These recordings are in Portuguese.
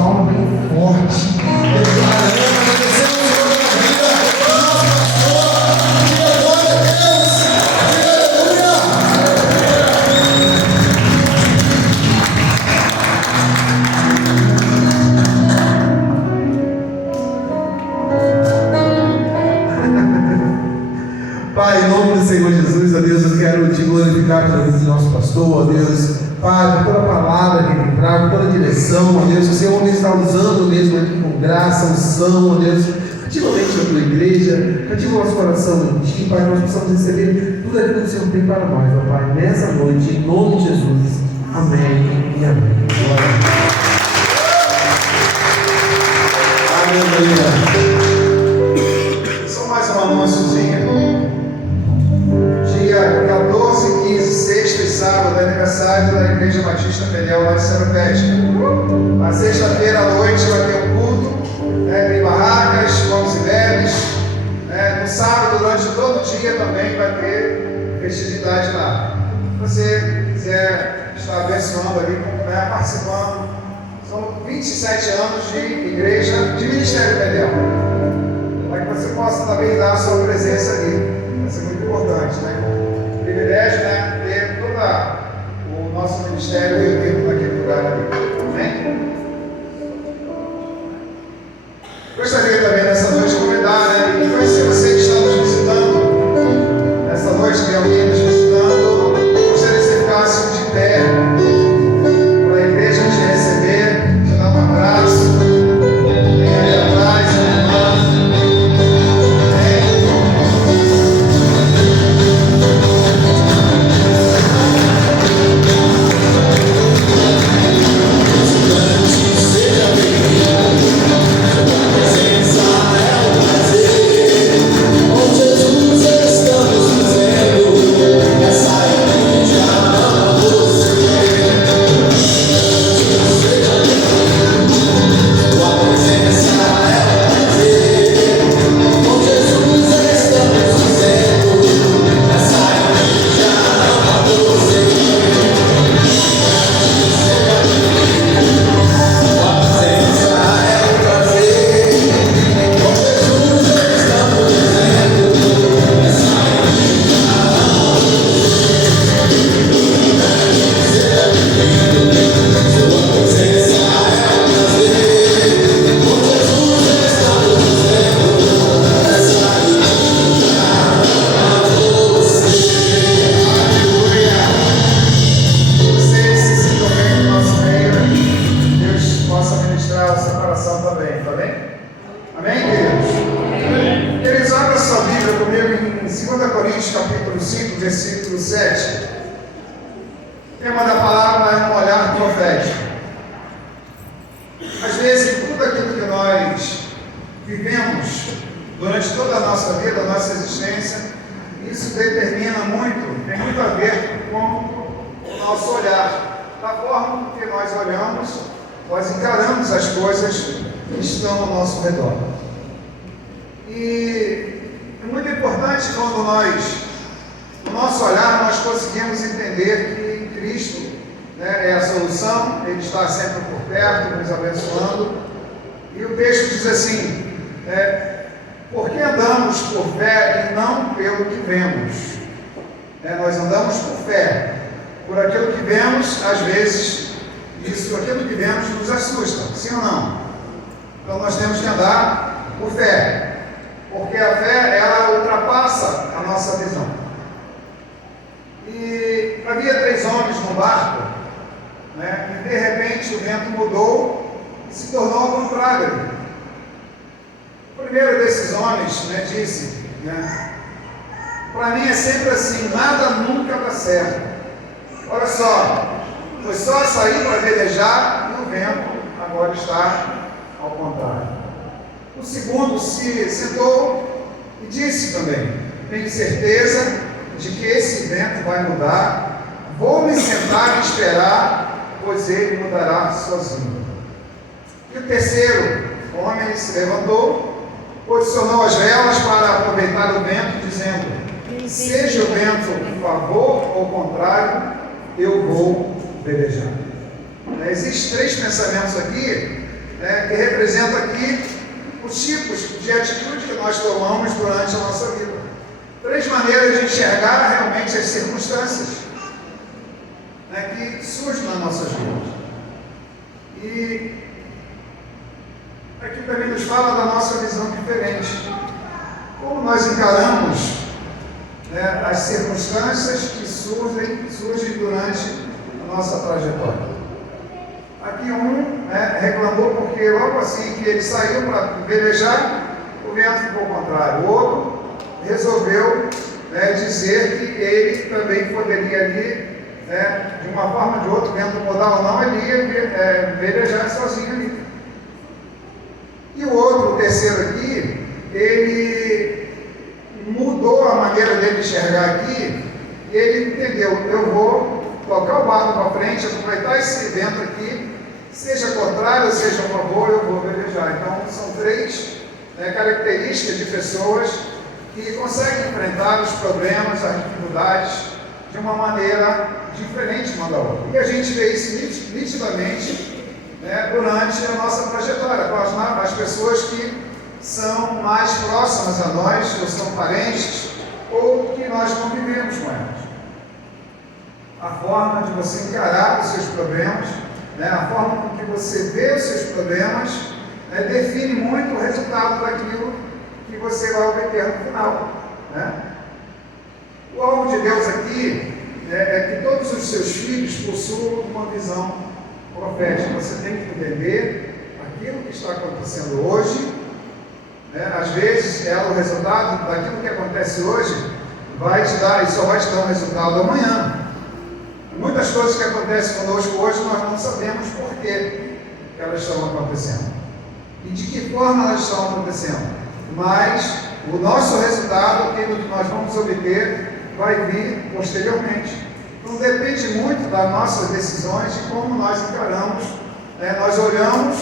palmas bem forte. Pai, em nome do Senhor Jesus, ó Deus, eu quero te glorificar pela vida do nosso pastor, ó Deus. Pai, por toda a palavra que ele traz, por toda a direção, ó Deus, que o Senhor me está usando mesmo aqui com graça, unção, ó Deus. Ativamente na tua igreja, ativa o nosso coração em ti, Pai, nós possamos receber tudo aquilo que o Senhor tem para nós, ó Pai, nessa noite, em nome de Jesus. Amém e amém. Glória a Deus. Aleluia. Só mais um anúnciozinho. Dia 14, 15, sexta e sábado, aniversário da Igreja Batista Peniel lá de Seropédica. Na sexta-feira à noite vai ter um culto, tem barracas, pães e bebes. No sábado, durante todo o dia também vai ter festividade lá. Se você quiser estar abençoando ali, participando, são 27 anos de igreja, de Ministério Peniel. Para que você possa também dar a sua presença ali. Vai ser muito importante, privilégio, ter todo o nosso ministério reunido naquele lugar ali. Amém? Gostaria também nessa noite de convidar, e conhecer você que está nos visitando, nessa noite que alguém nos visitando, gostaria que você ficasse de pé, para a igreja te receber, te dar um abraço, vem ali atrás, para mim é sempre assim, nada nunca dá certo. Olha só, foi só sair para velejar e o vento agora está ao contrário. O segundo se sentou e disse também: tenho certeza de que esse vento vai mudar, vou me sentar e esperar, pois ele mudará sozinho. E o terceiro homem se levantou, posicionou as velas para aproveitar o vento, dizendo: seja o vento favor ou contrário, eu vou velejar. Existem três pensamentos aqui que representa aqui os tipos de atitude que nós tomamos durante a nossa vida. 3 maneiras de enxergar realmente as circunstâncias que surgem nas nossas vidas. E aqui também nos fala da nossa visão diferente. Como nós encaramos as circunstâncias que surgem durante a nossa trajetória. Aqui reclamou porque logo assim que ele saiu para velejar, o vento ficou contrário. O outro resolveu dizer que ele também poderia ali, de uma forma ou de outra, vento mudar ou não, ele ia velejar sozinho ali. E o outro, o terceiro aqui, ele mudou a maneira dele enxergar aqui, e ele entendeu, eu vou tocar o barco para frente, aproveitar esse vento aqui, seja contrário, seja a favor, eu vou velejar. Então, são 3 características de pessoas que conseguem enfrentar os problemas, as dificuldades, de uma maneira diferente uma da outra. E a gente vê isso nitidamente durante a nossa trajetória, com as pessoas que são mais próximas a nós, ou são parentes, ou que nós convivemos com elas. A forma de você encarar os seus problemas, a forma com que você vê os seus problemas, define muito o resultado daquilo que você vai obter no final. O alvo de Deus aqui é que todos os seus filhos possuam uma visão profética. Você tem que entender aquilo que está acontecendo hoje. Às vezes, o resultado daquilo que acontece hoje vai te dar, e só vai te dar um resultado amanhã. Muitas coisas que acontecem conosco hoje, nós não sabemos por que elas estão acontecendo e de que forma elas estão acontecendo, mas o nosso resultado, aquilo que nós vamos obter, vai vir posteriormente. Então depende muito das nossas decisões, de como nós encaramos, nós olhamos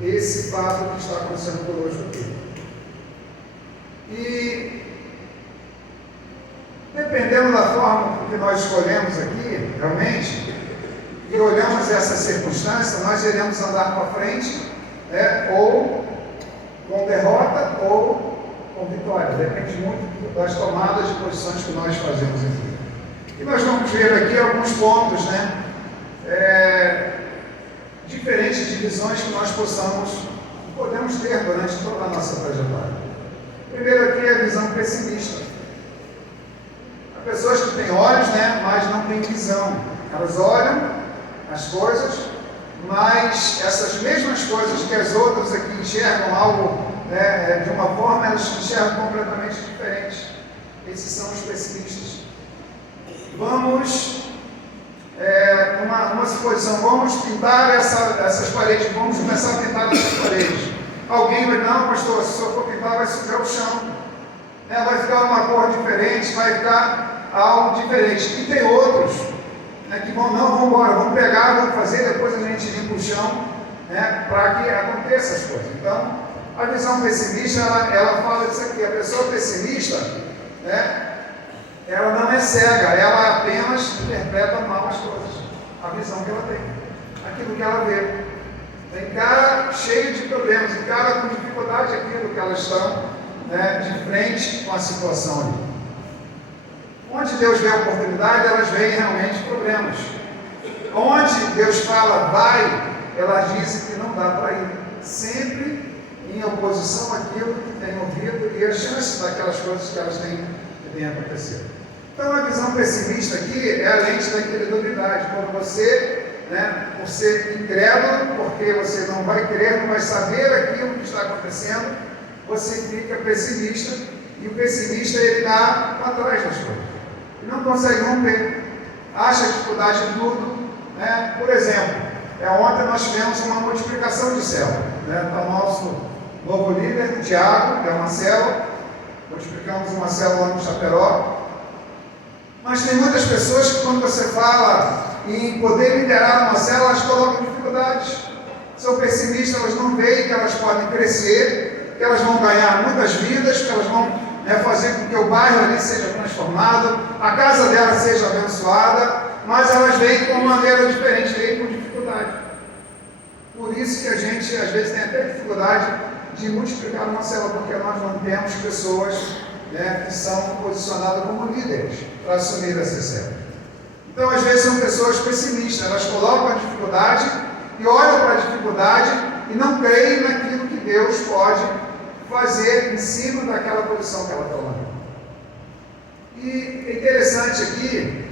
esse fato que está acontecendo conosco aqui. E dependendo da forma que nós escolhemos aqui, realmente, e olhamos essa circunstância, nós iremos andar para frente, ou com derrota ou com vitória. Depende muito das tomadas de posições que nós fazemos aqui. E nós vamos ver aqui alguns pontos, diferentes de visões que nós podemos ter durante toda a nossa trajetória. Primeiro aqui é a visão pessimista. Há pessoas que têm olhos, mas não têm visão. Elas olham as coisas, mas essas mesmas coisas que as outras aqui enxergam algo de uma forma, elas enxergam completamente diferente. Esses são os pessimistas. Vamos, numa suposição, vamos pintar essas paredes, vamos começar a pintar essas paredes. Alguém vai, não, pastor, se eu for pintar, vai sujar o chão. Vai ficar uma cor diferente, vai ficar algo diferente. E tem outros que vão, não, vamos embora, vamos pegar, vamos fazer, depois a gente limpa o chão, para que aconteça as coisas. Então, a visão pessimista, ela fala disso aqui. A pessoa pessimista, ela não é cega, ela apenas interpreta mal as coisas, a visão que ela tem, aquilo que ela vê. Encara cheio de problemas, encara com dificuldade aquilo que elas estão de frente com a situação ali. Onde Deus vê a oportunidade, elas veem realmente problemas. Onde Deus fala vai, elas dizem que não dá para ir. Sempre em oposição àquilo que tem ouvido e a chance daquelas coisas que elas têm acontecido. Então a visão pessimista aqui é a lente da incredulidade. Quando você, por ser incrédulo, porque você não vai crer, não vai saber aquilo que está acontecendo, você fica pessimista, e o pessimista ele dá para trás das coisas. Ele não consegue romper, acha dificuldade em tudo. Por exemplo, ontem nós tivemos uma multiplicação de célula. O nosso novo líder, o Tiago, que é uma célula, multiplicamos uma célula lá no Chaperó. Mas tem muitas pessoas que, quando você fala em poder liderar uma célula, elas colocam dificuldades. São pessimistas, elas não veem que elas podem crescer, que elas vão ganhar muitas vidas, que elas vão fazer com que o bairro ali seja transformado, a casa dela seja abençoada, mas elas veem de uma maneira diferente, veem com dificuldade. Por isso que a gente, às vezes, tem até dificuldade de multiplicar uma célula, porque nós não temos pessoas, né, que são posicionadas como líderes para assumir essa célula. Então, às vezes, são pessoas pessimistas, elas colocam a dificuldade e olham para a dificuldade e não creem naquilo que Deus pode fazer em cima daquela posição que ela está lá. E é interessante aqui,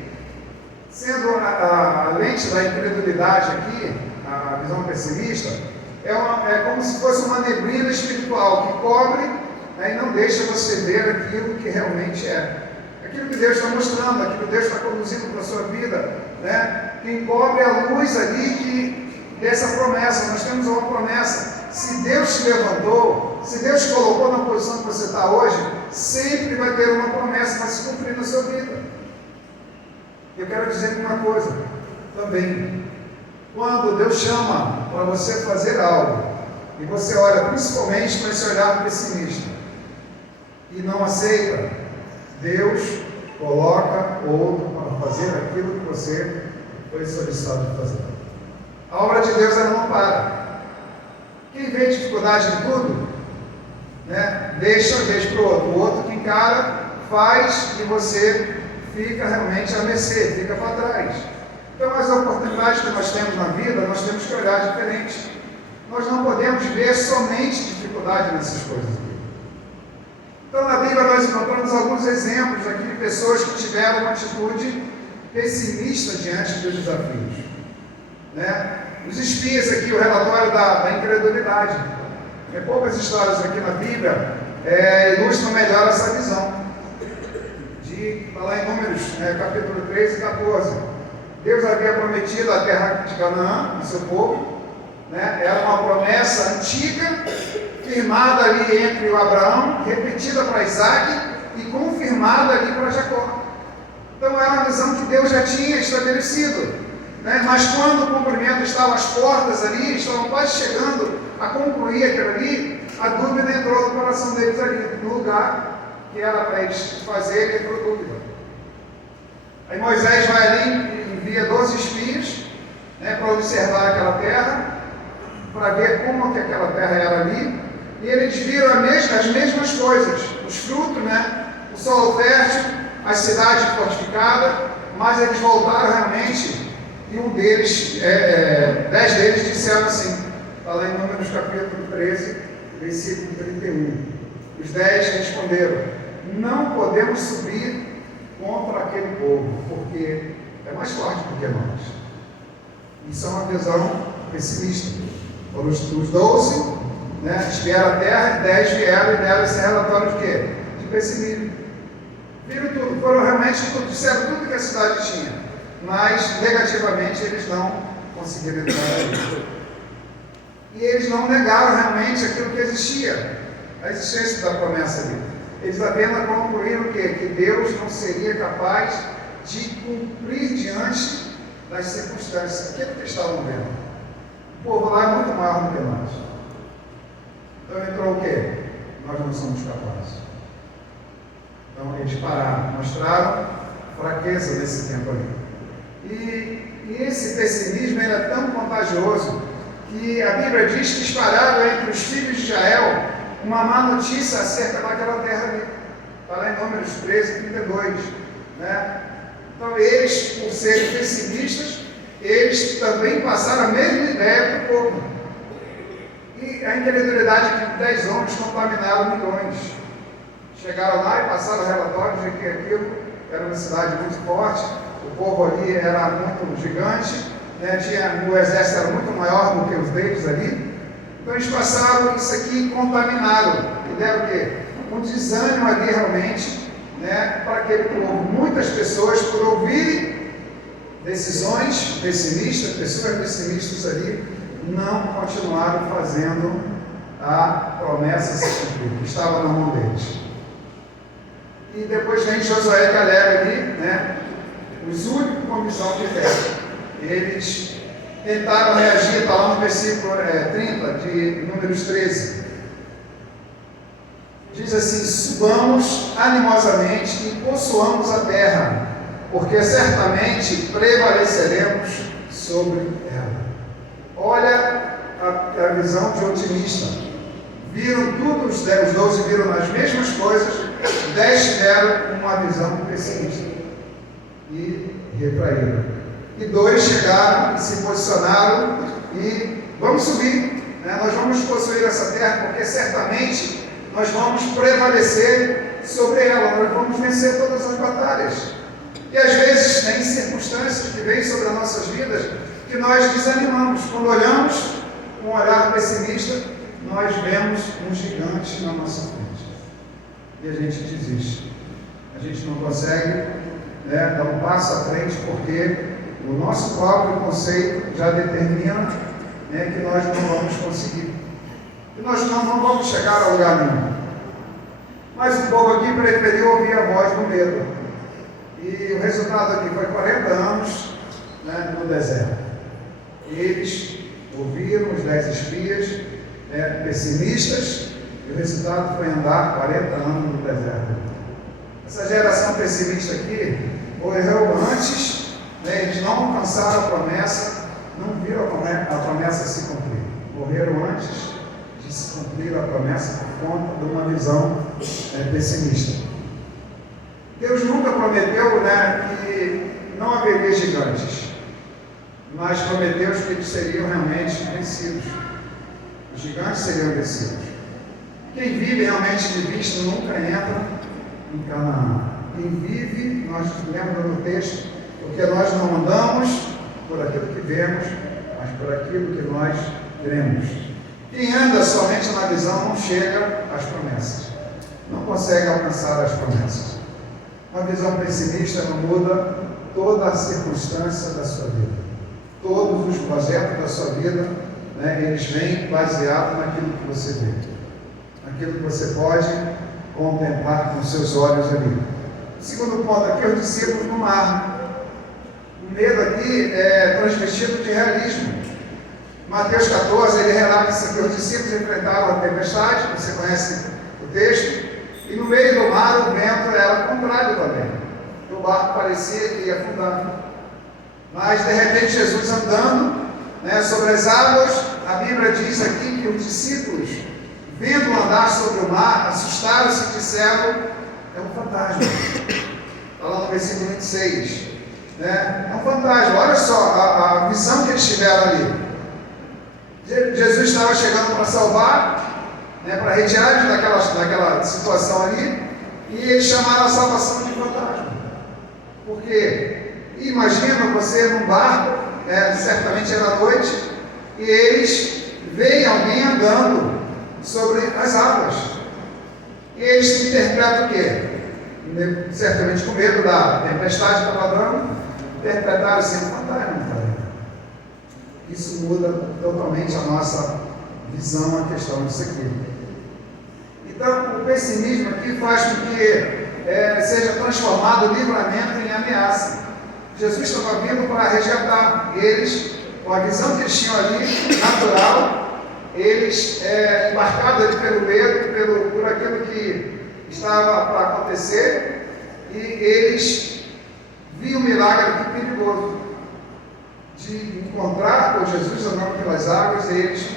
sendo a lente da incredulidade aqui, a visão pessimista, é como se fosse uma neblina espiritual que cobre, né, e não deixa você ver aquilo que realmente é. Aquilo que Deus está mostrando, aquilo que Deus está conduzindo para a sua vida, né? Que encobre a luz ali dessa promessa. Nós temos uma promessa. Se Deus te levantou, se Deus te colocou na posição que você está hoje, sempre vai ter uma promessa para se cumprir na sua vida. Eu quero dizer uma coisa também. Quando Deus chama para você fazer algo, e você olha principalmente para esse olhar pessimista, e não aceita, Deus coloca outro para fazer aquilo que você foi solicitado de fazer. A obra de Deus ela não para. Quem vê dificuldade em tudo, né, deixa para o outro que encara, faz e você fica realmente à mercê, fica para trás. Então, as oportunidades que nós temos na vida, nós temos que olhar diferente. Nós não podemos ver somente dificuldade nessas coisas aqui. Então, na Bíblia, nós encontramos alguns exemplos aqui de pessoas que tiveram uma atitude pessimista diante dos desafios, né? Os espias aqui, o relatório da incredulidade. Tem poucas histórias aqui na Bíblia ilustram melhor essa visão. Está lá em Números, capítulo 13 e 14. Deus havia prometido a terra de Canaã, o seu povo, né? Era uma promessa antiga, firmada ali entre o Abraão, repetida para Isaac e confirmada ali para Jacó. Então era uma visão que Deus já tinha estabelecido, né? Mas quando o cumprimento estava às portas ali, estavam quase chegando a concluir aquilo ali, a dúvida entrou no coração deles ali, no lugar que era para eles fazerem, entrou dúvida. Aí Moisés vai ali e envia 12 espias, né, para observar aquela terra, para ver como que aquela terra era ali, e eles viram as mesmas coisas, os frutos, né, o solo fértil, a cidade fortificada, mas eles voltaram realmente, e um deles, 10 deles disseram assim, está lá em Números capítulo 13, versículo 31. Os 10 responderam: não podemos subir contra aquele povo, porque é mais forte do que nós. Isso é uma visão pessimista. Foram os 12, né, espiaram a terra, e 10 vieram e deram esse relatório de quê? De pessimismo. Viram tudo, foram realmente tudo, disseram tudo que a cidade tinha, mas negativamente eles não conseguiram entrar ali. E eles não negaram realmente aquilo que existia, a existência da promessa ali. Eles apenas concluíram o quê? Que Deus não seria capaz de cumprir diante das circunstâncias. Aquilo que eles estavam vendo. O povo lá é muito maior do que nós. Então entrou o quê? Nós não somos capazes. Então eles pararam, mostraram fraqueza nesse tempo ali. E esse pessimismo era tão contagioso que a Bíblia diz que espalharam entre os filhos de Israel uma má notícia acerca daquela terra ali. Está lá em Números 13, 32. Né? Então eles, por serem pessimistas, eles também passaram a mesma ideia para o povo. E a incredulidade é que 10 homens contaminaram milhões. Chegaram lá e passaram relatórios de que aquilo era uma cidade muito forte, o povo ali era muito gigante, né? O exército era muito maior do que os deles ali. Então eles passaram isso aqui e contaminaram. E deram o quê? Um desânimo ali realmente, né, para aquele povo. Muitas pessoas, por ouvirem decisões pessimistas, pessoas pessimistas ali, não continuaram fazendo a promessa se cumprir, que estava na mão deles. E depois vem Josué e Caleb ali, né, os únicos com missão de fé. Eles tentaram reagir, está lá no versículo 30 de Números 13. Diz assim: subamos animosamente e possuamos a terra, porque certamente prevaleceremos sobre ela. Olha a visão de otimista. Viram tudo, os 12 viram as mesmas coisas, 10 tiveram uma visão pessimista e retraíram. E 2 chegaram e se posicionaram e vamos subir, né? Nós vamos possuir essa terra, porque certamente nós vamos prevalecer sobre ela, nós vamos vencer todas as batalhas. E às vezes tem circunstâncias que vêm sobre as nossas vidas que nós desanimamos. Quando olhamos com um olhar pessimista, nós vemos um gigante na nossa frente e a gente desiste. A gente não consegue, né, dar um passo à frente porque o nosso próprio conceito já determina, né, que nós não vamos conseguir, que nós não vamos chegar a lugar nenhum. Mas o povo aqui preferiu ouvir a voz do medo e o resultado aqui foi 40 anos, né, no deserto. Eles ouviram os 10 espias, pessimistas, e o resultado foi andar 40 anos no deserto. Essa geração pessimista aqui morreu antes, né, eles não alcançaram a promessa, não viram a promessa se cumprir. Morreram antes de se cumprir a promessa por conta de uma visão pessimista. Deus nunca prometeu, né, que não haveria gigantes, mas prometeu que eles seriam realmente vencidos. Os gigantes seriam vencidos. Quem vive realmente de vista nunca entra em Canaã. Quem vive, nós lemos no texto, porque nós não andamos por aquilo que vemos, mas por aquilo que nós cremos. Quem anda somente na visão não chega às promessas, não consegue alcançar as promessas. Uma visão pessimista não muda toda a circunstância da sua vida. Todos os projetos da sua vida, né, eles vêm baseados naquilo que você vê, naquilo que você pode contemplar com seus olhos ali. O segundo ponto aqui, os discípulos no mar. O medo aqui é transvestido de realismo. Mateus 14, ele relata que os discípulos enfrentaram a tempestade, você conhece o texto, e no meio do mar o vento era contrário também. O barco parecia que ia afundar. Mas de repente Jesus andando, né, sobre as águas, a Bíblia diz aqui que os discípulos, vendo andar sobre o mar, assustaram-se e disseram: é um fantasma. Está lá no versículo 26. Né? É um fantasma. Olha só a visão que eles tiveram ali. Jesus estava chegando para salvar, né, para retirar eles daquela situação ali, e eles chamaram a salvação de fantasma. Por quê? Imagina você num barco, certamente era noite, e eles veem alguém andando sobre as águas. E eles interpretam o quê? Certamente com medo da tempestade que estava dando, interpretaram assim: um fantasma. Isso muda totalmente a nossa visão, a questão disso aqui. Então, o pessimismo aqui faz com que seja transformado o livramento em ameaça. Jesus estava vindo para resgatar eles, com a visão que eles tinham ali, natural, eles embarcados ali pelo medo, por aquilo que estava para acontecer, e eles viam um milagre aqui perigoso, de encontrar com Jesus andando pelas águas, e eles,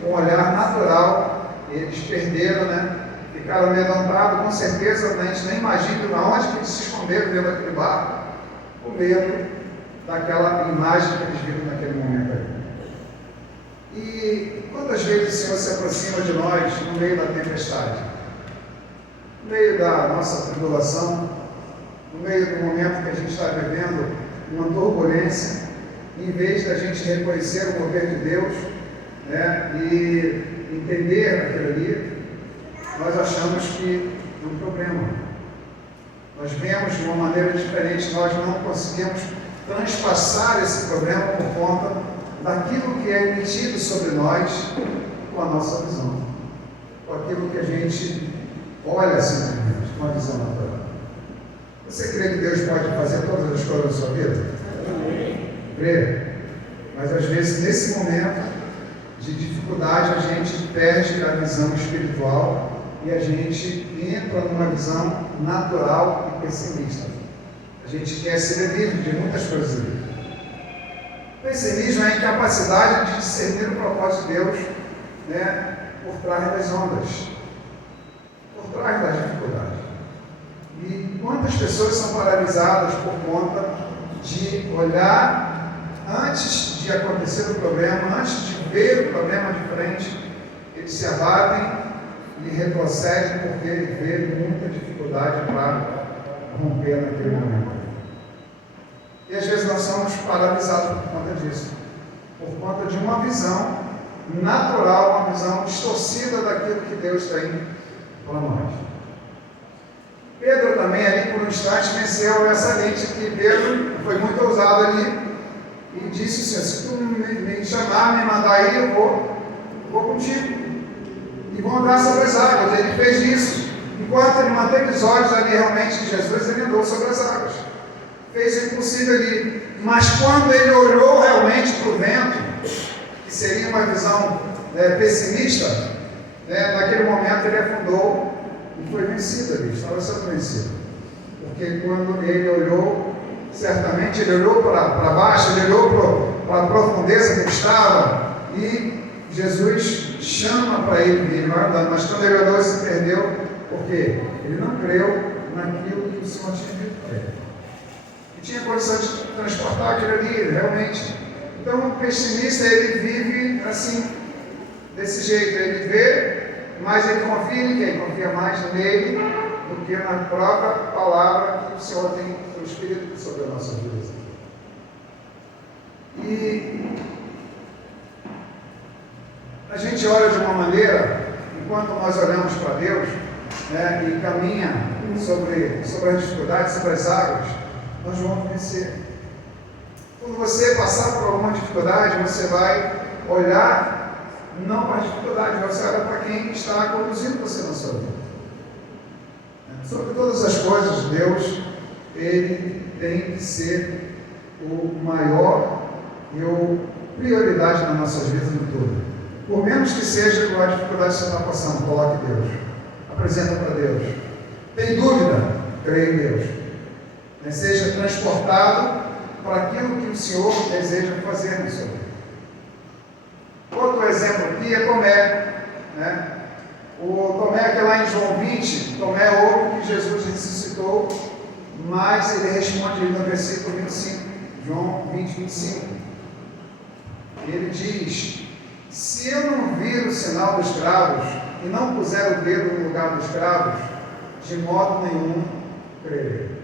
com um olhar natural, eles perderam, né? Ficaram amedrontados, com certeza, a gente nem imagina onde que eles se esconderam dentro daquele barco, com medo daquela imagem que eles viram naquele momento aí. E quantas vezes o Senhor se aproxima de nós no meio da tempestade, no meio da nossa tribulação, no meio do momento que a gente está vivendo uma turbulência, em vez da gente reconhecer o poder de Deus, né, e entender aquilo ali, nós achamos que é um problema. Nós vemos de uma maneira diferente, nós não conseguimos transpassar esse problema por conta daquilo que é emitido sobre nós com a nossa visão, com aquilo que a gente olha simplesmente, com a visão natural. Você crê que Deus pode fazer todas as coisas na sua vida? Crê. Mas às vezes nesse momento de dificuldade a gente perde a visão espiritual e a gente entra numa visão natural e pessimista. A gente quer ser livre de muitas coisas. Pessimismo é a incapacidade de discernir o propósito de Deus, né, por trás das ondas, por trás das dificuldades. E quantas pessoas são paralisadas por conta de olhar antes de acontecer o problema, antes de ver o problema de frente, eles se abatem e retrocedem porque eles vê muita dificuldade para romper naquele momento. E às vezes nós somos paralisados por conta disso, por conta de uma visão natural, uma visão distorcida daquilo que Deus tem para nós. Pedro também ali por um instante venceu essa lente que Pedro foi muito ousado ali e disse assim: se tu me chamar, me mandar aí, eu vou contigo e vou andar sobre as águas. Ele fez isso. Enquanto ele manteve os olhos ali realmente de Jesus, ele andou sobre as águas. Fez o impossível ali. Mas quando ele olhou realmente para o vento, que seria uma visão pessimista, naquele momento ele afundou e foi vencido ali, estava sendo vencido. Porque quando ele olhou, certamente ele olhou para baixo, ele olhou para a profundeza que ele estava, e Jesus chama para ele vai andando. Mas quando ele olhou, ele se perdeu, porque ele não creu naquilo que o Senhor tinha dito para ele. E tinha condição de transportar aquilo ali, realmente. Então o pessimista, ele vive assim, desse jeito, ele vê, mas ele confia em quem? Confia mais nele do que na própria palavra que o Senhor tem, o Espírito sobre a nossa vida. E a gente olha de uma maneira, enquanto nós olhamos para Deus, e caminha sobre as dificuldades, sobre as águas, nós vamos vencer. Quando você passar por alguma dificuldade, você vai olhar não para a dificuldade, você olha para quem está conduzindo você na sua vida. Sobre todas as coisas, Deus, Ele tem que ser o maior e a prioridade nas nossas vidas no todo. Por menos que seja a dificuldade que você está passando, coloque Deus. Apresenta para Deus. Tem dúvida? Creia em Deus. Seja transportado para aquilo que o Senhor deseja fazer na sua vida. Outro exemplo aqui é Tomé. O Tomé, que é lá em João 20, Tomé ouve que Jesus ressuscitou, mas ele responde no versículo 25, João 20, 25. Ele diz: se eu não vir o sinal dos cravos e não puser o dedo no lugar dos cravos, de modo nenhum crerei.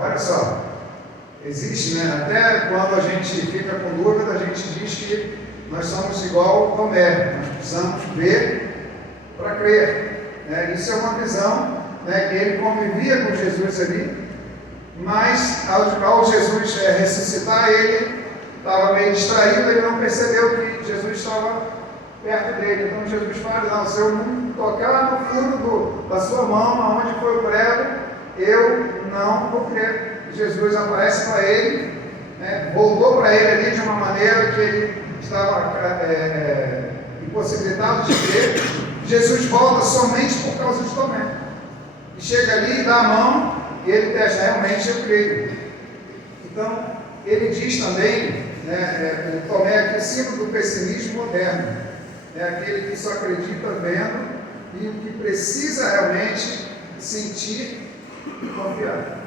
Olha só, existe, até quando a gente fica com dúvida, a gente diz que nós somos igual Tomé, nós precisamos ver para crer. Isso é uma visão, que ele convivia com Jesus ali, mas ao Jesus ressuscitar, ele estava meio distraído, ele não percebeu que Jesus estava perto dele. Então Jesus fala: não, se eu não tocar no furo da sua mão, aonde foi o prego, eu não vou crer. Jesus aparece para ele, voltou para ele ali de uma maneira que ele estava impossibilitado de crer. Jesus volta somente por causa de Tomé. E chega ali e dá a mão, e ele testa: realmente eu creio. Então, ele diz também, o Tomé aqui, o símbolo do pessimismo moderno. É aquele que só acredita vendo e o que precisa realmente sentir e confiar.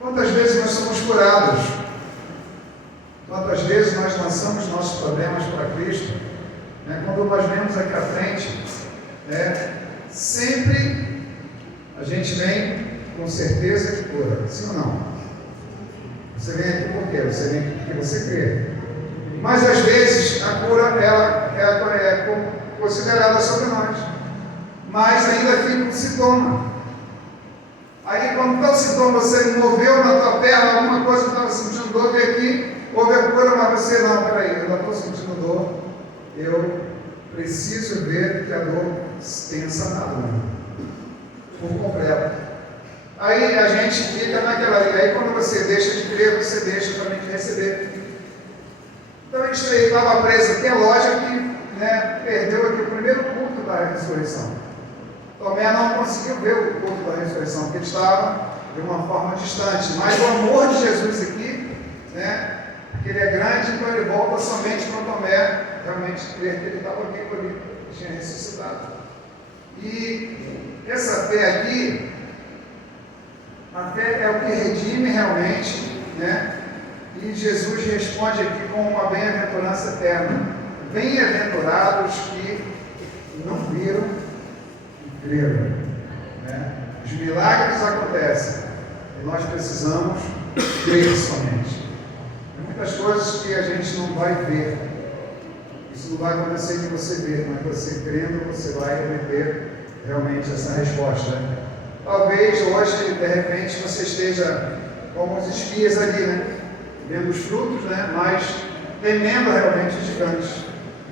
Quantas vezes nós somos curados? Quantas vezes nós lançamos nossos problemas para Cristo? Quando nós vemos aqui à frente, sempre a gente vem com certeza de cura, sim ou não? Você vem aqui por quê? Você vem aqui porque você crê. Mas às vezes a cura ela é considerada sobre nós, mas ainda fica um sintoma. Aí quando está o sintoma, você moveu na tua perna alguma coisa que estava sentindo dor, veio aqui, houve a cura, mas você não, peraí, eu ainda estou sentindo dor, eu preciso ver que a dor tenha sanado por completo. Aí a gente fica naquela, aí quando você deixa de crer, você deixa também de receber. Então a gente estava preso aqui, a loja que perdeu aqui o primeiro culto da ressurreição. Tomé não conseguiu ver o culto da ressurreição, porque ele estava de uma forma distante. Mas o amor de Jesus aqui, que ele é grande, então ele volta somente para Tomé realmente crer que ele estava vivo ali, tinha ressuscitado. E essa fé aqui, a fé é o que redime realmente, né? E Jesus responde aqui com uma bem-aventurança eterna. Bem-aventurados que não viram e creram, né? Os milagres acontecem e nós precisamos crer somente. Tem muitas coisas que a gente não vai ver. Isso não vai acontecer de você ver, mas você crendo, você vai obter realmente essa resposta. Talvez hoje, de repente, você esteja como os espias ali, né? Vendo os frutos, né? Mas temendo realmente os gigantes.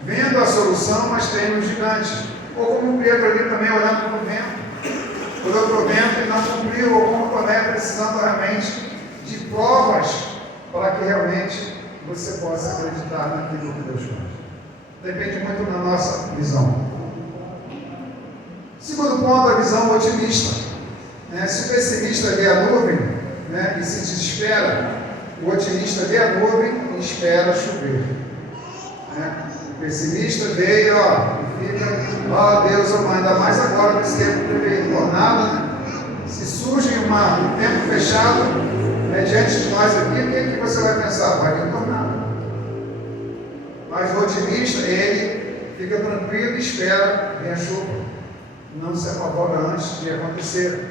Vendo a solução, mas temendo os gigantes. Ou como Pedro ali também olhando para o vento. Olhou para o vento e não cumpriu, ou como Tomé precisando realmente de provas para que realmente você possa acreditar naquilo que Deus faz. Depende muito da nossa visão. Segundo ponto, a visão otimista. Se o pessimista vê a nuvem, né, e se desespera, o otimista vê a nuvem e espera chover. O pessimista vê e fica, Deus, ainda mais agora que esse tempo teve tornado, né? Se surge um tempo fechado diante de nós aqui, o que você vai pensar? Vai vir tornado. Mas o otimista, ele fica tranquilo e espera vir a chuva. Não se apavora antes de acontecer.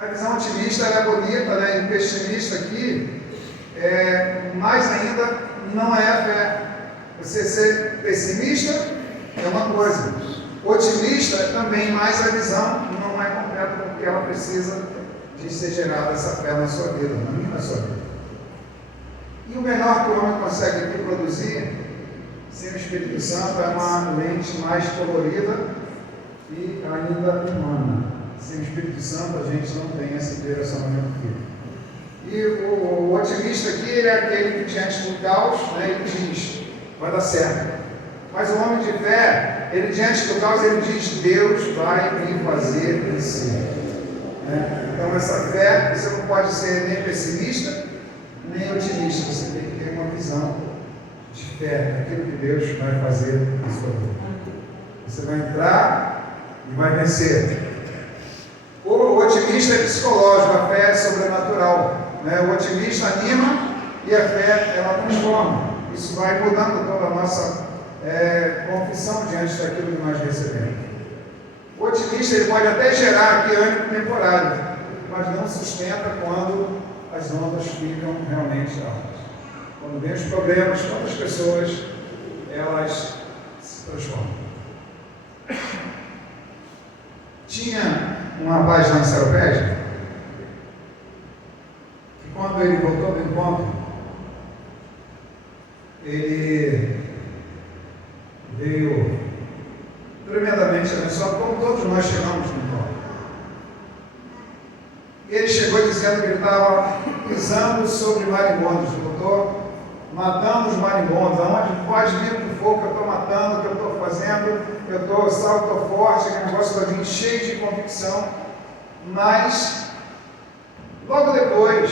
A visão otimista é bonita, né? E o pessimista aqui, mais ainda, não é a fé. Você ser pessimista é uma coisa. Otimista também, mais a visão não é completa, porque ela precisa de ser gerada essa fé na sua vida, na minha, na sua vida. E o melhor que o homem consegue aqui produzir, sem o Espírito Santo, é uma lente mais colorida e ainda humana. Sem o Espírito Santo, a gente não tem esse direcionamento aqui. E o otimista aqui, ele é aquele que diante do caos, ele diz, vai dar certo. Mas o homem de fé, ele diante do caos, ele diz, Deus vai me fazer vencer. Então essa fé, você não pode ser nem pessimista, nem otimista. Você tem que ter uma visão de fé, daquilo que Deus vai fazer na sua vida. Você vai entrar e vai vencer. O otimista é psicológico, a fé é sobrenatural. O otimista anima e a fé, ela transforma. Isso vai mudando toda a nossa confissão diante daquilo que nós recebemos. O otimista, ele pode até gerar aqui ânimo temporário, mas não sustenta quando as ondas ficam realmente altas. Quando vem os problemas, quando as pessoas, elas se transformam. Tinha um rapaz lá em Seropédia, que quando ele voltou do encontro, ele veio tremendamente abençoado, como todos nós chegamos no encontro. E ele chegou dizendo que ele estava pisando sobre marimbondos, voltou matando os marimbondos, aonde pode vir o que for que eu estou matando, que eu estou fazendo, eu estou salvo, estou forte, aquele negócio todinho cheio de convicção, mas logo depois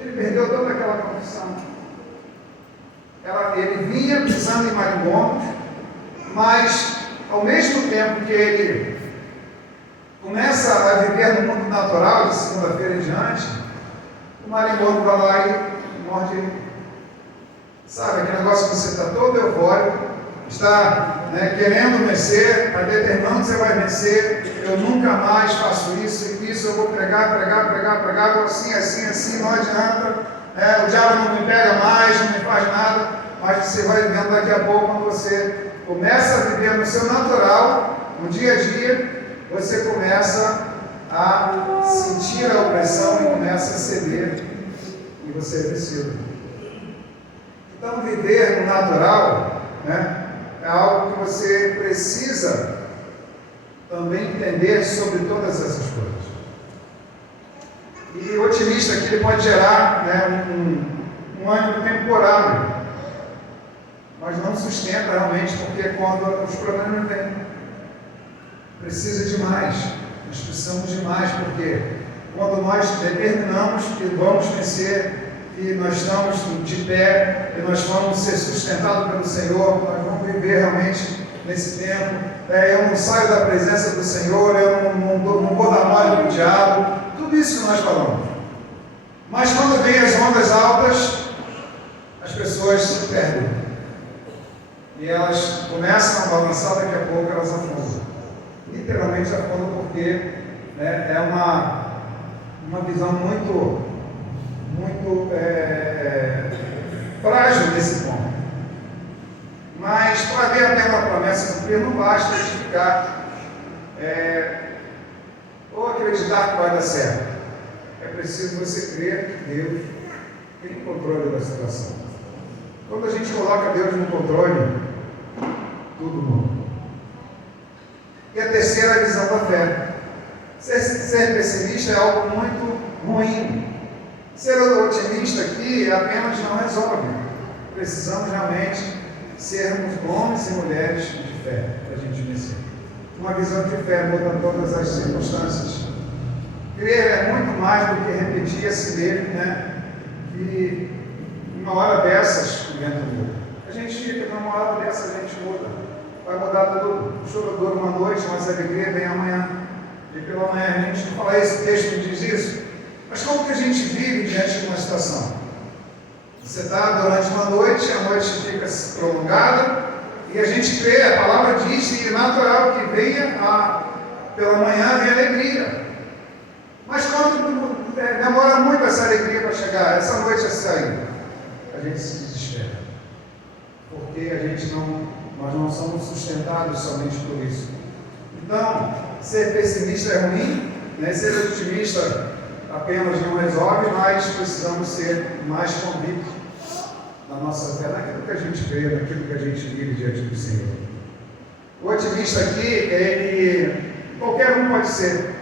ele perdeu toda aquela convicção. Ele vinha pisando em marimbondos, mas ao mesmo tempo que ele começa a viver no mundo natural, de segunda-feira em diante, o marimbondo vai lá e morde ele. Sabe, aquele negócio que você está todo eufórico, está querendo vencer, está determinando que você vai vencer, eu nunca mais faço isso, eu vou pregar, vou assim, não adianta, o diabo não me pega mais, não me faz nada, mas você vai vendo daqui a pouco, quando você começa a viver no seu natural, no dia a dia, você começa a sentir a opressão e começa a ceder, e você é vencido. Então, viver no natural, é algo que você precisa também entender sobre todas essas coisas. E o otimista aqui ele pode gerar um ânimo temporário, mas não sustenta realmente, porque quando os problemas vêm, precisa de mais, nós precisamos de mais, porque quando nós determinamos que vamos vencer, que nós estamos de pé e nós vamos ser sustentados pelo Senhor, nós vamos viver realmente nesse tempo. Eu não saio da presença do Senhor, eu não vou dar mole para o diabo, tudo isso que nós falamos. Mas quando vem as ondas altas, as pessoas se perdem. E elas começam a balançar, daqui a pouco elas afundam. Literalmente afundam porque é uma visão muito frágil desse ponto. Mas para ver a mesma promessa cumprir, não basta ficar ou acreditar que vai dar certo. É preciso você crer que Deus tem controle da situação. Quando a gente coloca Deus no controle, tudo muda. E a terceira é a visão da fé. Ser pessimista é algo muito ruim. Ser otimista aqui apenas não resolve. Precisamos realmente sermos homens e mulheres de fé para a gente vencer. Uma visão de fé muda todas as circunstâncias. Crer é muito mais do que repetir a si mesmo, que uma hora dessas o vento muda. A gente fica, numa hora dessas a gente muda. Vai mudar tudo. O choro dura uma noite, mas a alegria vem amanhã. E pela manhã a gente não fala isso, o texto diz isso. Mas como que a gente vive diante de uma situação? Você está durante uma noite, a noite fica prolongada, e a gente crê, a palavra diz que é natural que venha pela manhã vem alegria. Mas quando demora muito essa alegria para chegar, essa noite a sair, a gente se desespera. Porque nós não somos sustentados somente por isso. Então, ser pessimista é ruim, ser otimista apenas não resolve, mas precisamos ser mais convictos na nossa fé, naquilo que a gente crê, naquilo que a gente vive diante do Senhor. O otimista aqui, qualquer um pode ser,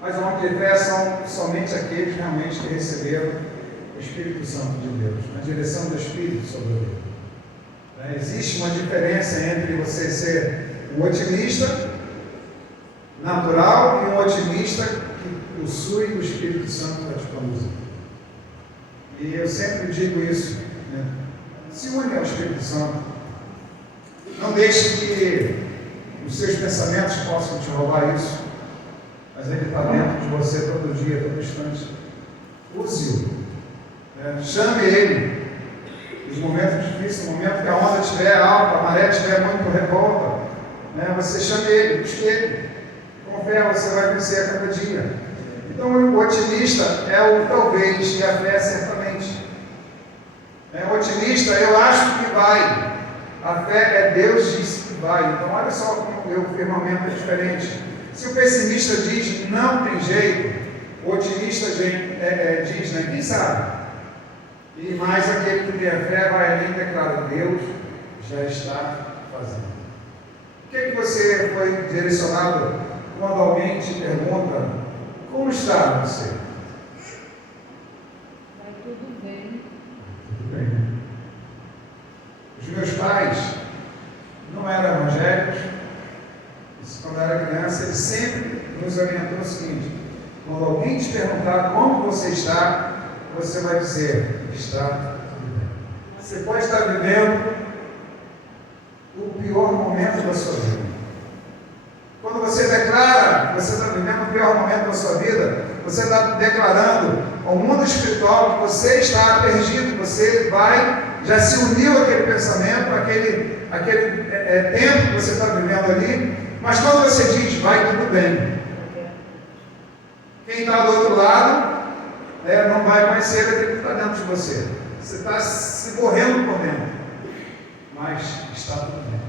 mas a de fé são somente aqueles realmente que receberam o Espírito Santo de Deus, a direção do Espírito sobre a vida. Existe uma diferença entre você ser um otimista natural e um otimista que possui o Espírito Santo para te conduzir. E eu sempre digo isso, se une ao Espírito Santo. Não deixe que os seus pensamentos possam te roubar isso, mas ele está dentro de você todo dia, todo instante. Use-o. Chame ele. Nos momentos difíceis, no momento que a onda estiver alta, a maré estiver muito revolta, você chame ele, busque ele. Com fé você vai vencer a cada dia. Então o otimista é o talvez e a fé certamente. O otimista, eu acho que vai. A fé é Deus disse que vai. Então olha só como o firmamento é diferente. Se o pessimista diz não tem jeito, o otimista diz, quem sabe? E mais aquele que tem a fé vai ali e declara, Deus já está fazendo. O que você foi direcionado quando alguém te pergunta, como está você? Vai tudo bem. Tudo bem. Os meus pais não eram evangélicos. Quando eu era criança, ele sempre nos orientou o seguinte: quando alguém te perguntar como você está, você vai dizer, está tudo bem. Você pode estar vivendo o pior momento da sua vida. Quando você declara que você está vivendo o pior momento da sua vida, você está declarando ao mundo espiritual que você está perdido, você já se uniu àquele pensamento, àquele tempo que você está vivendo ali, mas quando você diz, vai tudo bem, quem está do outro lado não vai conhecer aquilo que está dentro de você. Você está se morrendo por dentro, mas está tudo bem.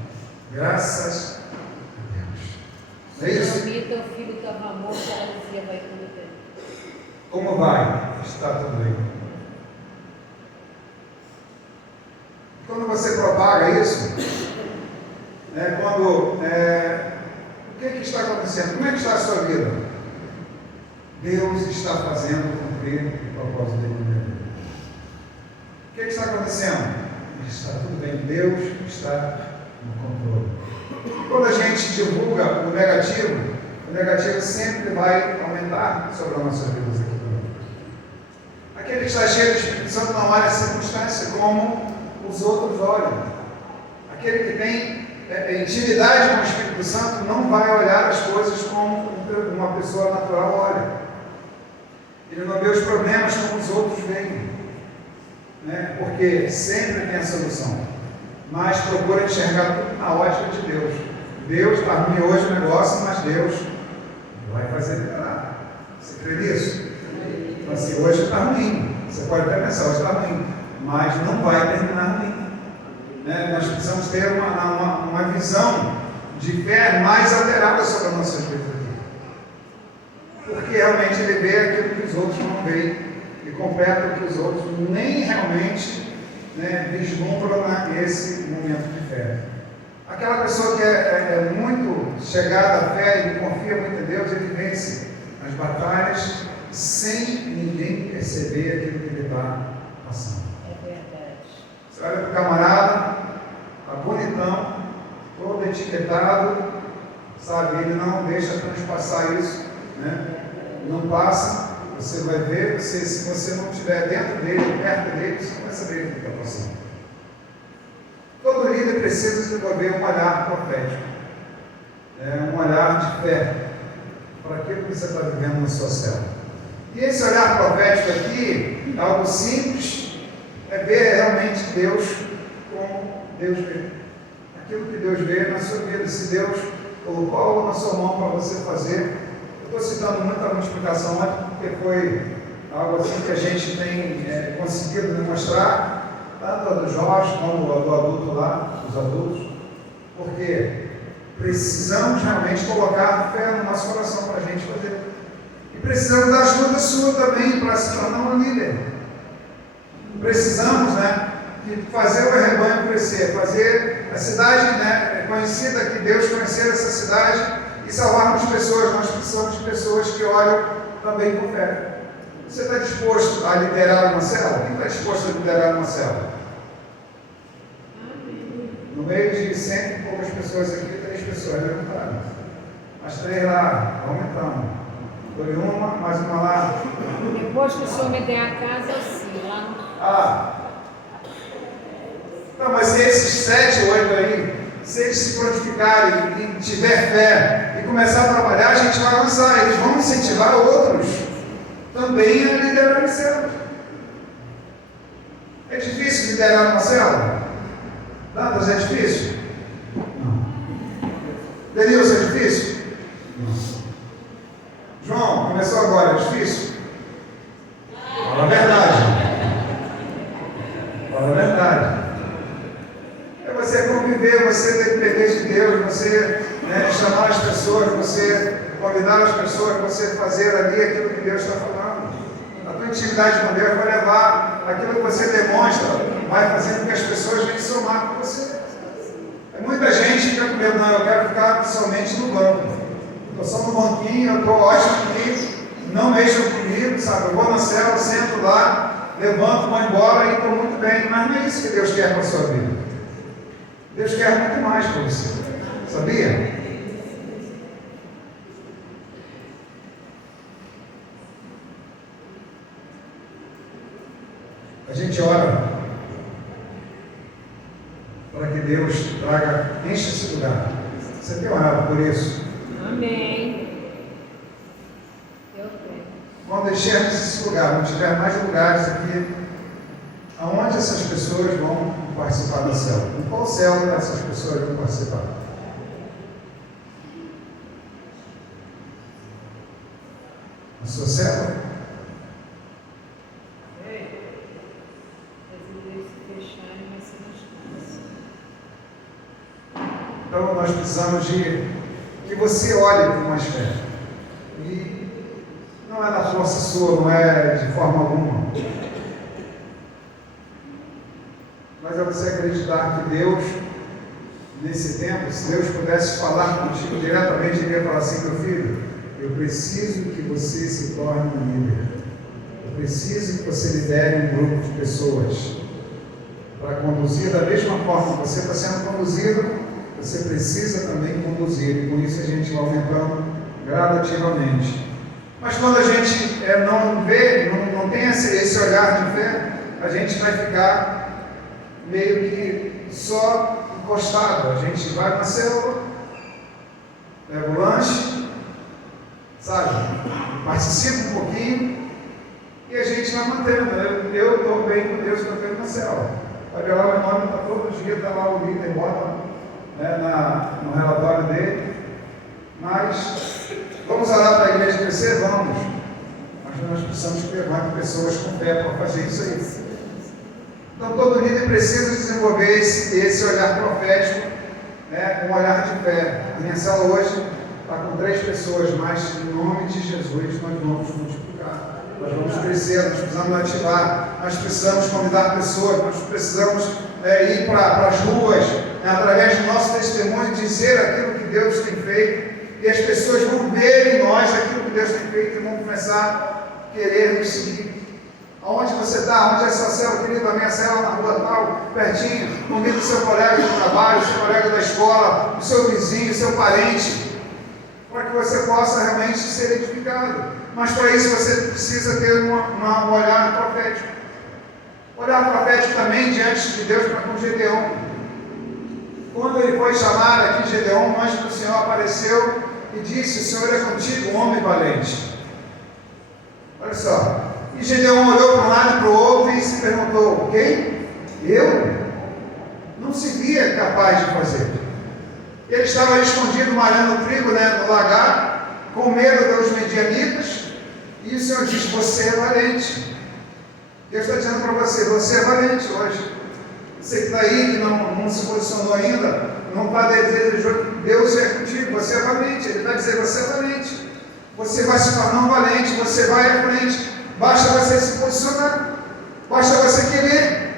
Graças a Deus. Não é isso? Teu filho estava morto, ela dizia, vai tudo bem. Como vai? Está tudo bem. Quando você propaga isso, o que está acontecendo? Como é que está a sua vida? Deus está fazendo cumprir o propósito dele na minha vida. O que está acontecendo? Está tudo bem, Deus está no controle. E quando a gente divulga o negativo sempre vai aumentar sobre as nossas vidas aqui. A Aquele que está cheio do Espírito Santo não olha a circunstância como os outros olham. Aquele que tem intimidade com o Espírito Santo não vai olhar as coisas como uma pessoa natural olha. Ele não vê os problemas como os outros veem, né? Porque sempre tem a solução, mas procura enxergar tudo na ótica de Deus. Deus está ruim hoje o negócio, mas Deus vai fazer melhorar. Você crê nisso? Então, assim, hoje está ruim, você pode até pensar, hoje está ruim, mas não vai terminar ruim. Né? Nós precisamos ter uma visão de fé mais alterada sobre a nossa vida. Porque realmente ele vê aquilo que os outros não veem e completa o que os outros nem realmente, né, vislumbram nesse momento de fé. Aquela pessoa que é muito chegada à fé e confia muito em Deus, ele vence as batalhas sem ninguém perceber aquilo que ele está passando. É verdade. Você olha para o camarada, está bonitão, todo etiquetado, sabe? Ele não deixa transpassar isso, né? Não passa, você vai ver, se você não estiver dentro dele, perto dele, você começa a ver o que está passando. Todo líder precisa desenvolver um olhar profético, um olhar de fé para aquilo que você está vivendo na sua célula. E esse olhar profético aqui é algo simples, é ver realmente Deus como Deus vê. Aquilo que Deus vê na sua vida. Se Deus colocou algo na sua mão para você fazer, eu estou citando muita multiplicação, porque foi algo assim que a gente tem conseguido demonstrar, tanto a do Jorge como a do adulto lá, dos adultos, porque precisamos realmente colocar fé no nosso coração para a gente fazer. E precisamos da ajuda sua também para se tornar um líder. Precisamos, de fazer o rebanho crescer, fazer a cidade, conhecida, que Deus conhecer essa cidade e salvarmos pessoas. Nós precisamos de pessoas que olham também com fé. Você está disposto a liderar uma célula? Quem está disposto a liderar uma célula? No meio de 100 e poucas pessoas aqui, 3 pessoas levantaram. As 3 lá, aumentando. Foi uma, mais uma lá. Depois que o senhor me der a casa, sim, lá no... Não, mas se esses 7 ou 8 aí, se eles se prontificarem e tiver fé e começar a trabalhar, a gente vai avançar. Eles vão incentivar outros também a liderar a célula. É difícil liderar uma célula? Dantas, é difícil? Não. Denilson, é difícil? Não. João, começou agora, é difícil? Fala a verdade. Fala a verdade. É você conviver, você depender de Deus, você chamar as pessoas, você convidar as pessoas, você fazer ali aquilo que Deus está falando. A tua intimidade com Deus vai levar aquilo que você demonstra, vai fazendo com que as pessoas venham somar com você. Muita gente fica com medo, não, eu quero ficar somente no banco. Estou só no banquinho, eu estou ótimo aqui, não mexam comigo, sabe? Eu vou na célula, sento lá, levanto, vou embora e estou muito bem. Mas não é isso que Deus quer para a sua vida. Deus quer muito mais para você. Sabia? A gente ora para que Deus encha esse lugar. Você tem orado por isso? Amém. Eu tenho. Quando enchermos esse lugar, não tiver mais lugares aqui, aonde essas pessoas vão participar da célula? Em qual célula essas pessoas vão participar? Na sua célula? Então nós precisamos de que você olhe com mais fé. E não é na força sua, não é de forma alguma. Mas é você acreditar que Deus, nesse tempo, se Deus pudesse falar contigo diretamente, Ele ia falar assim: meu filho, eu preciso que você se torne um líder. Eu preciso que você lidere um grupo de pessoas para conduzir da mesma forma que você está sendo conduzido. Você precisa também conduzir, e com isso a gente vai aumentando gradativamente. Mas quando a gente não vê, não não tem esse olhar de fé, a gente vai ficar meio que só encostado. A gente vai na célula, leva o lanche, sabe? Participa um pouquinho e a gente vai mantendo. Eu estou bem com Deus mantendo na célula. Vai ver lá, meu nome está todo dia, está lá o líder, bota, né, no relatório dele. Mas vamos orar para a igreja crescer? Vamos. Mas nós precisamos que levante pessoas com fé para fazer isso aí. Então todo líder precisa desenvolver esse olhar profético, né, um olhar de fé. A minha célula hoje está com 3 pessoas, mas em nome de Jesus nós vamos multiplicar. Nós vamos crescer, nós precisamos ativar, nós precisamos convidar pessoas, nós precisamos ir para as ruas, né, através do nosso testemunho, dizer aquilo que Deus tem feito. E as pessoas vão ver em nós aquilo que Deus tem feito e vão começar a querer nos seguir. Aonde você está? Onde é a sua célula, querido? A minha célula na rua tal, pertinho. Convida o seu colega de trabalho, o seu colega da escola, o seu vizinho, o seu parente, para que você possa realmente ser edificado. Mas para isso você precisa ter um olhar profético. Olhar profético também diante de Deus para com Gedeão. Quando ele foi chamar aqui Gedeão, o anjo do Senhor apareceu e disse: o Senhor é contigo, homem valente. Olha só. E Gedeão olhou para um lado e para o outro e se perguntou: quem? Eu? Não se via capaz de fazer. Ele estava escondido malhando trigo, né, no lagar, com medo dos medianitas, e o Senhor diz: você é valente. Deus está dizendo para você: você é valente hoje. Você que está aí, que não se posicionou ainda, não está desejando, Deus é contigo, você é valente. Ele está dizendo: você é valente. Você vai se tornar um valente, você vai à frente. Basta você se posicionar, basta você querer.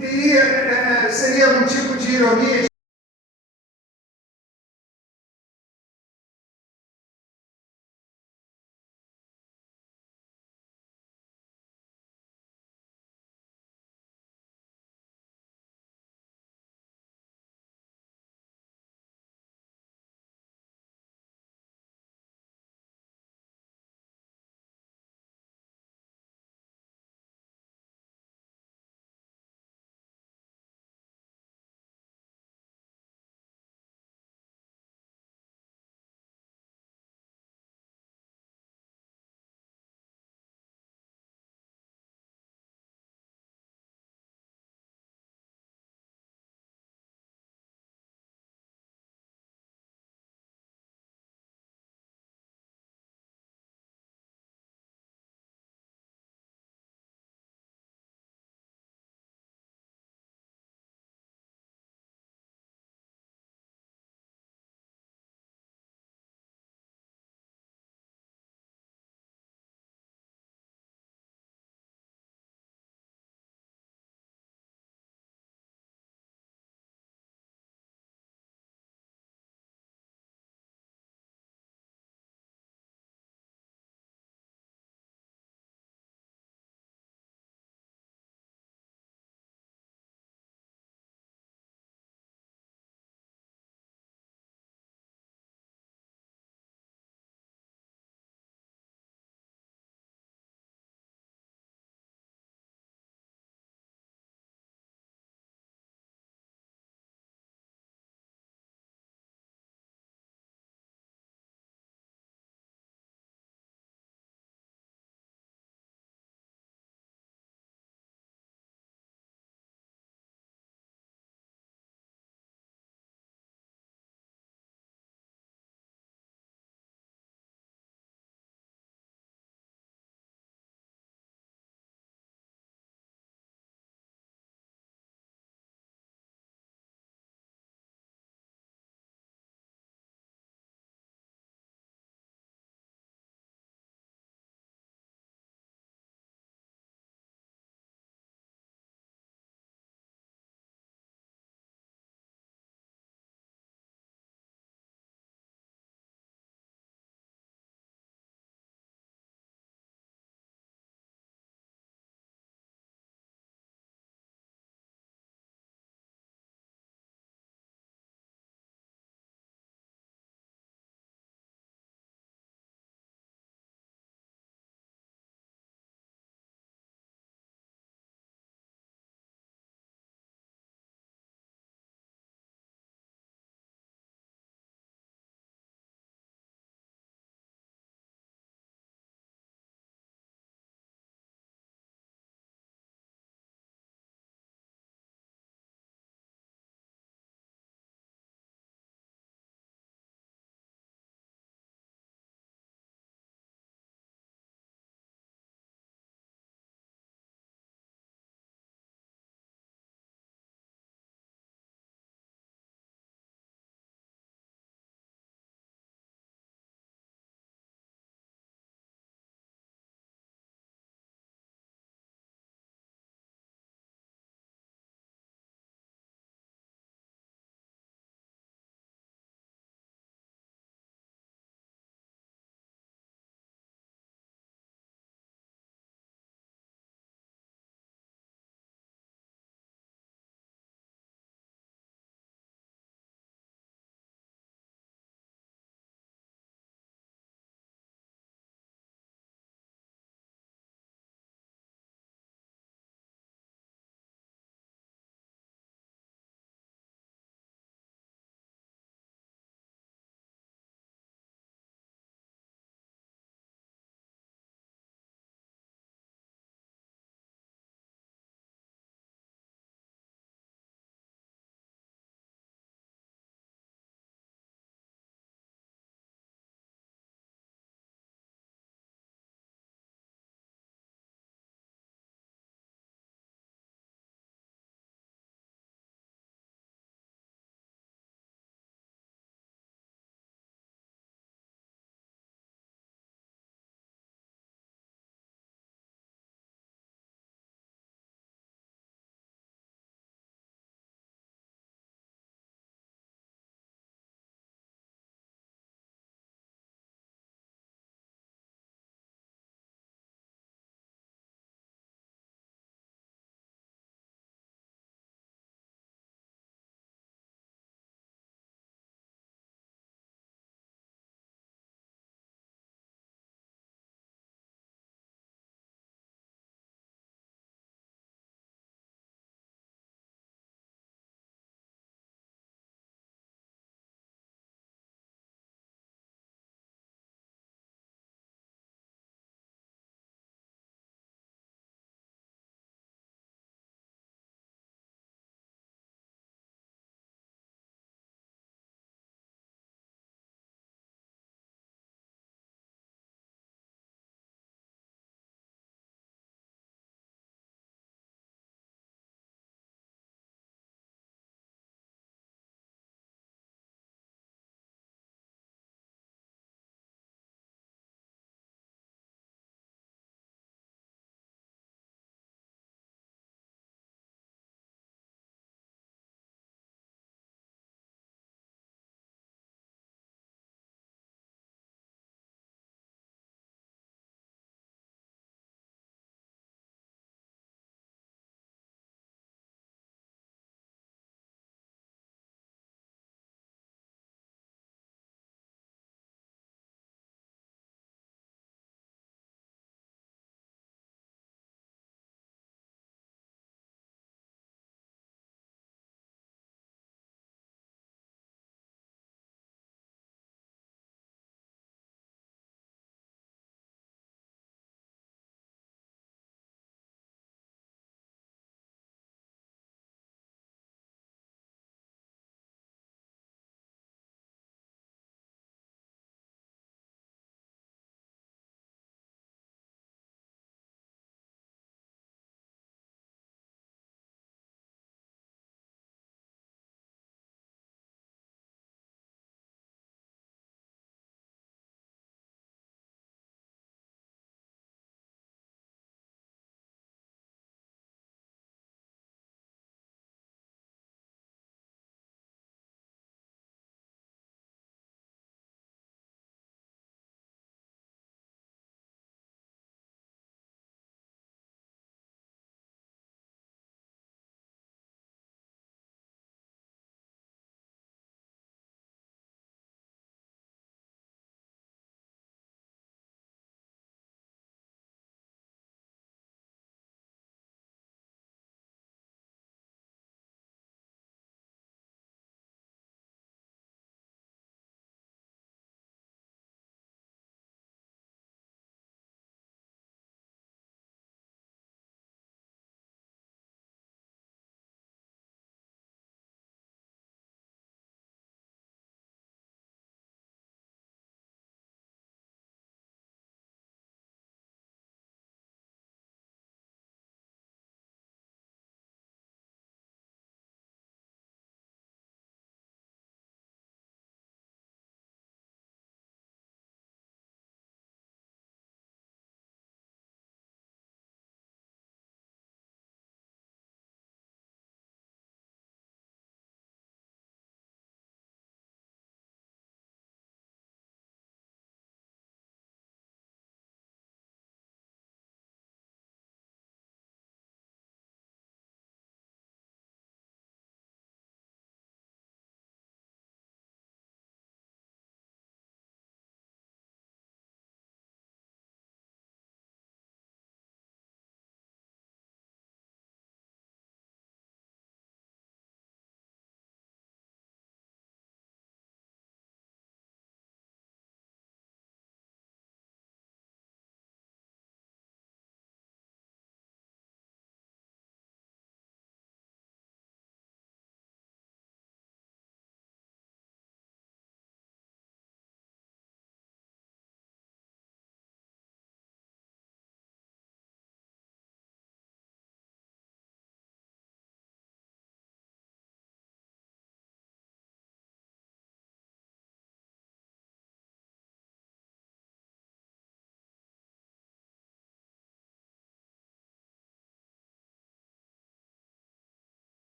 E seria um tipo de ironia